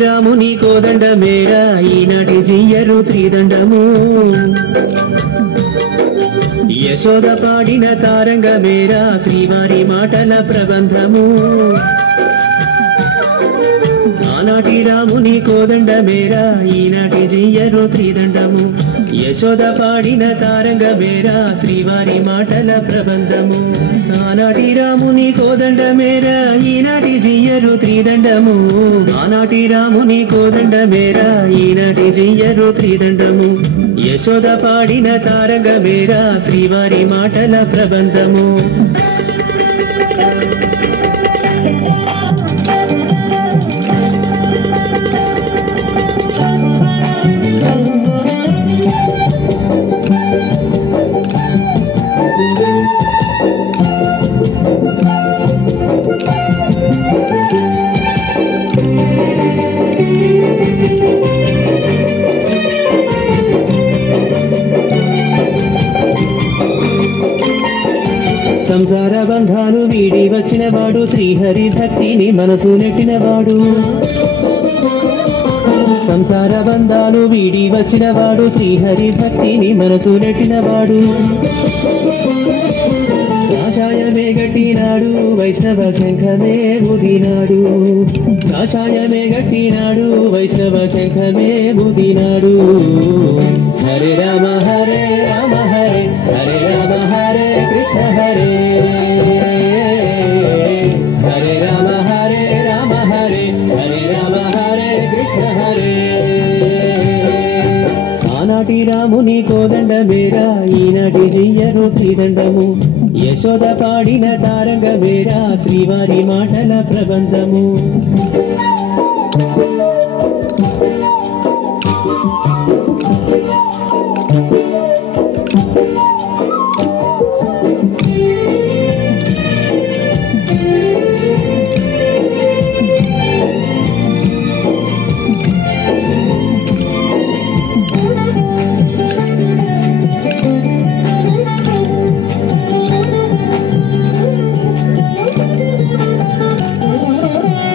రాముని కోదండ మేరా ఈనాటి జియ్యరు త్రిదండము యశోద పాడిన తారంగ మేరా శ్రీవారి మాటల ప్రబంధము ఆనాటి రాముని కోదండ మేరా ఈనాటి జియ్యరు త్రిదండము యశోద పాడిన తారంగ మేరా శ్రీవారి మాటల ప్రబంధము ఆనాటి రాముని కోదండ మేరా ఈనాటి జియ్యరు త్రిదండము ఆనాటి రాముని కోదండ మేరా ఈనాటి జియ్యరు త్రిదండము యశోద పాడిన తారంగ మేరా శ్రీవారి మాటల ప్రబంధము సంసార బంధాలు వీడి వచ్చినవాడు శ్రీహరి భక్తిని మనసు నెట్టినవాడు సంసార బంధాలు వీడి వచ్చినవాడు శ్రీహరి భక్తిని మనసు నెట్టినవాడు కాషాయమే గట్టినాడు వైష్ణవ శంఖమే ఊదినాడు కాషాయమే గట్టినాడు వైష్ణవ శంఖమే ఊదినాడు హరే రామ హరే రామ హరే హరే రామ హరే కృష్ణ హరే హరే రామ హరే రామ హరే హరే రామ హరే కృష్ణ హరే ఆనాటి రాముని కోదండ మేరా ఈనాటి జియ్యరు త్రిదండము యశోద పాడిన తారంగ మేరా శ్రీవారి మాటల ప్రబంధము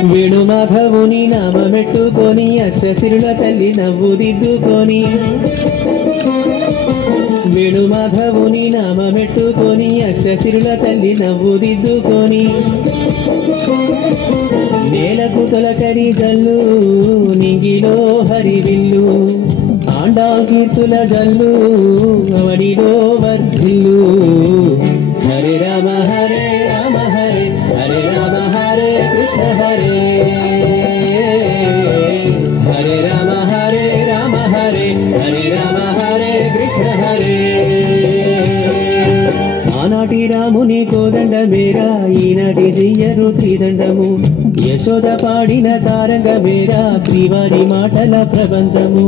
వేణుమాధవుని నామమెట్టుకొని అష్టసిరుల తల్లి నవ్వు దిద్దుకొని వేణుమాధవుని నామమెట్టుకొని అష్టసిరుల తల్లి నవ్వు దిద్దుకొని నేలకు తొలకరి జల్లు నింగిలో హరివిల్లు ఆండా కీర్తుల జల్లు అవడిలో వర్ధిల్లు హరే రామ హరే రామ హరే హరే రామ హరే కృష్ణ హరే హరే రామ హరే రామ హరే హరే రామ హరే కృష్ణ హరే ఆనాటి రాముని కోదండ మేరా ఈనాటి జియ్యరు త్రిదండము యశోద పాడిన తారంగ మేరా శ్రీవారి మాటల ప్రబంధము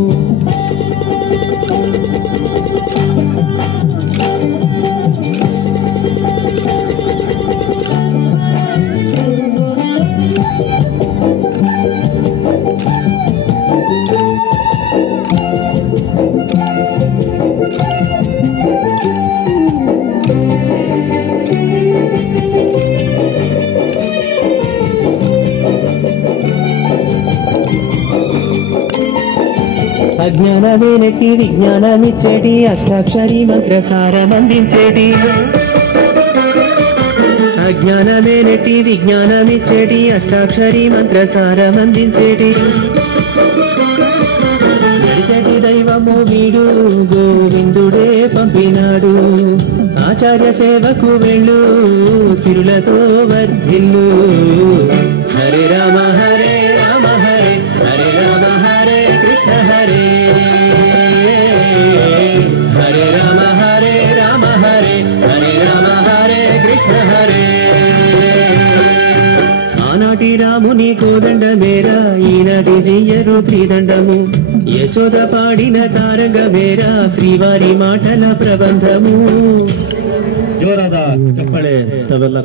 అజ్ఞానమే నెట్టి విజ్ఞానమిచ్చేటి అష్టాక్షరి మంత్రసారమందించేటి అజ్ఞానమే నెట్టి విజ్ఞానమిచ్చేటి అష్టాక్షరి మంత్రసారమందించేటి నడిచేటి దైవము వీడు గోవిందుడే పంపినాడు ఆచార్య సేవకు వెళ్ళు సిరులతో వర్ధిల్లు హరే రామ హరే రామ హరే హరే రామ హరే కృష్ణ హరే హరే రామ హరే రామ హరే హరే రామ హరే కృష్ణ హరే ఆనాటి రాముని కోదండ మేరా ఈనాటి జియ్యరు త్రిదండము యశోద పాడిన తారంగ మేరా శ్రీవారి మాటల ప్రబంధము జోరాదా చెప్పలే తబలా